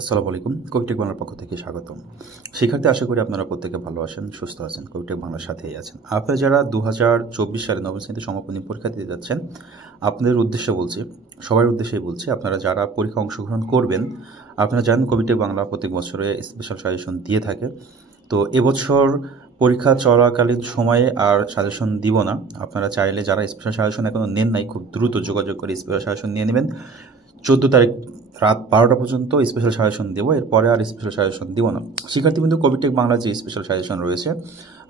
আসসালামু আলাইকুম। কবিটেক বাংলার পক্ষ থেকে স্বাগতম। শিক্ষার্থী, আশা করি আপনারা প্রত্যেকে ভালো আছেন, সুস্থ আছেন, কবিটেক বাংলার সাথেই আছেন। আপনারা যারা 2024 সালে নবম শ্রেণীতে সমাপনী পরীক্ষা দিতে যাচ্ছেন, আপনাদের উদ্দেশ্যে বলছি, সবার উদ্দেশ্যেই বলছি, আপনারা যারা পরীক্ষা অংশগ্রহণ করবেন, আপনারা জানেন কবিটেক বাংলা প্রত্যেক বছরে স্পেশাল সাজেশন দিয়ে থাকে। তো এবছর পরীক্ষা চলাকালীন সময়ে আর সাজেশন দিব না। আপনারা চাইলে যারা স্পেশাল সাজেশন এখনও নেন নাই, খুব দ্রুত যোগাযোগ করে স্পেশাল সাজেশন নিয়ে নেবেন। 14 তারিখ রাত 12টা পর্যন্ত স্পেশাল সাজেশন দেবো, এরপরে আর স্পেশাল সাজেশন দিব না। শিক্ষার্থীবৃন্দ, কবিটেক বাংলার যে স্পেশাল সাজেশন রয়েছে,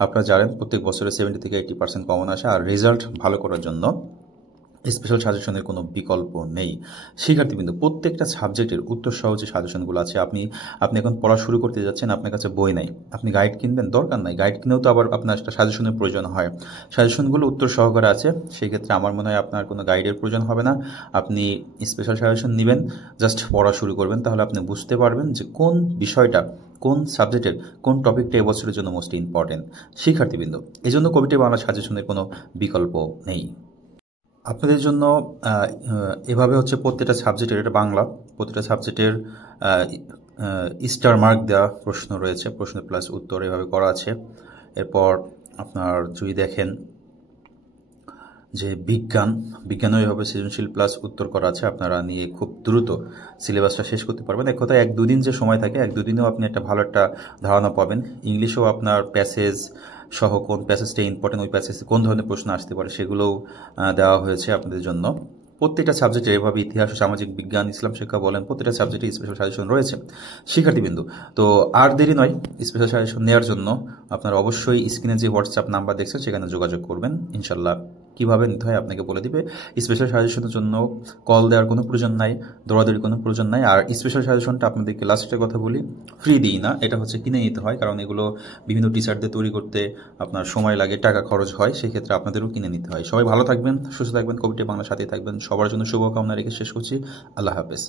আপনারা জানেন প্রত্যেক বছরে 70 থেকে 80% কমন আসে, আর রেজাল্ট ভালো করার জন্য স্পেশাল সাজেশনের কোনো বিকল্প নেই। শিক্ষার্থীবৃন্দ, প্রত্যেকটা সাবজেক্টের উত্তর সহ যে সাজেশনগুলো আছে, আপনি এখন পড়া শুরু করতে যাচ্ছেন, আপনার কাছে বই নাই, আপনি গাইড কিনবেন, দরকার নাই। গাইড কিনেও তো আবার আপনার একটা সাজেশনের প্রয়োজন হয়। সাজেশনগুলো উত্তর সহকারে আছে, সেই ক্ষেত্রে আমার মনে হয় আপনার কোনো গাইডের প্রয়োজন হবে না। আপনি স্পেশাল সাজেশন নেবেন, জাস্ট পড়া শুরু করবেন, তাহলে আপনি বুঝতে পারবেন যে কোন বিষয়টা, কোন সাবজেক্টের কোন টপিকটা এবছরের জন্য মোস্ট ইম্পর্টেন্ট। শিক্ষার্থীবৃন্দ, এই জন্য কবিটেক বাংলা সাজেশনের কোনো বিকল্প নেই আপনাদের জন্য। এভাবে হচ্ছে প্রত্যেকটা সাবজেক্টের, এটা বাংলা, প্রত্যেকটা সাবজেক্টের স্টার মার্ক দেওয়া প্রশ্ন রয়েছে, প্রশ্ন প্লাস উত্তর এভাবে করা আছে। এরপর আপনার যদি দেখেন যে বিজ্ঞানও এভাবে সৃজনশীল প্লাস উত্তর করা আছে, আপনারা নিয়ে খুব দ্রুত সিলেবাসটা শেষ করতে পারবেন। এক কথায় 1-2 দিন যে সময় থাকে, 1-2 দিনেও আপনি একটা ভালো একটা ধারণা পাবেন। ইংলিশেও আপনার প্যাসেজ সহ কোন প্যাসেজটা ইম্পর্টেন্ট, ওই প্যাসেজে কোন ধরনের প্রশ্ন আসতে পারে সেগুলোও দেওয়া হয়েছে আপনাদের জন্য। প্রত্যেকটা সাবজেক্টে এভাবে ইতিহাস, সামাজিক বিজ্ঞান, ইসলাম শিক্ষা বলেন, প্রত্যেকটা সাবজেক্টে স্পেশাল সাজেশন রয়েছে। শিক্ষার্থীবৃন্দ, তো আর দেরি নয়, স্পেশাল সাজেশন নেওয়ার জন্য আপনারা অবশ্যই স্ক্রিনে যে হোয়াটসঅ্যাপ নাম্বার দেখছেন সেখানে যোগাযোগ করবেন। ইনশাল্লাহ কীভাবে নিতে হয় আপনাকে বলে দিবে। স্পেশাল সাজেশনের জন্য কল দেওয়ার কোনো প্রয়োজন নাই, দৌড়াদৌড়ির কোনো প্রয়োজন নাই। আর স্পেশাল সাজেশনটা আপনাদেরকে লাস্টের কথা বলি, ফ্রি দিই না, এটা হচ্ছে কিনে নিতে হয়, কারণ এগুলো বিভিন্ন টিচারদের তৈরি করতে আপনার সময় লাগে, টাকা খরচ হয়, সেক্ষেত্রে আপনাদেরও কিনে নিতে হয়। সবাই ভালো থাকবেন, সুস্থ থাকবেন, কবিটেক বাংলার সাথেই থাকবেন। সবার জন্য শুভকামনা রেখে শেষ করছি। আল্লাহ হাফেজ।